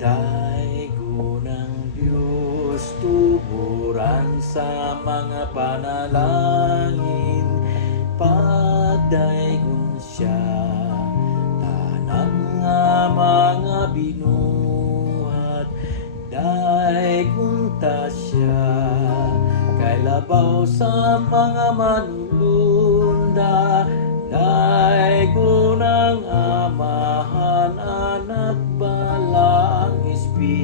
Daigo ng Diyos, tuburan sa mga panalangin, pagdaigon siya, tanan nga mga binuhat, daigon ta siya, kay labaw sa mga manulunda, daigon ang Amahan, Anak, Bala ang Espiritu.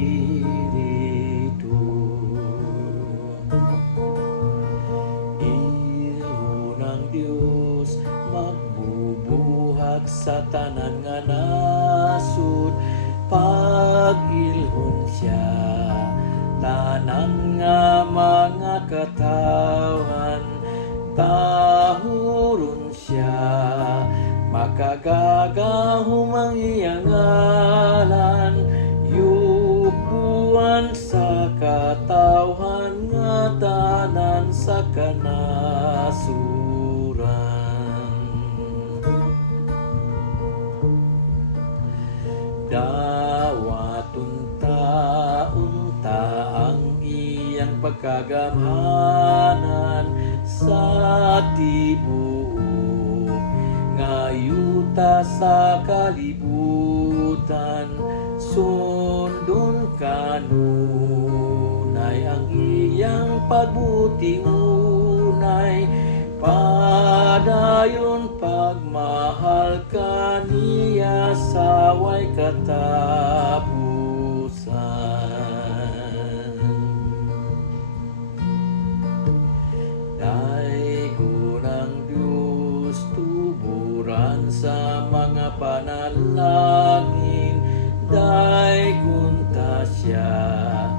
Ilho ng Diyos magbubuhat sa tanan nga nasud, pag-ilhon siya tanan nga mga katawan, tahuron siya makagagahom ang iyang ngalan, yubuan sa katawhan nga tanan sa kanasuran. Dawaton unta ang iyang pagkagamhanan sa tibuok, ngayuta sa kalibutan, sundon kanunay ang iyang pagbuti unay, padayon pagmahal kaniya sa way katapusan. Daigo ng Diyos, tuburan sa mga panalangin, daigon ta siya,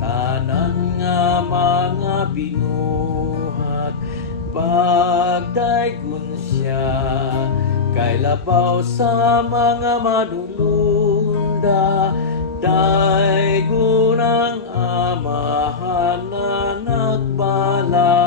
tanan nga mga binuhat, pagdaigon siya, kay labaw sa mga manulunda, daigon ang Amahan, Anak, Bala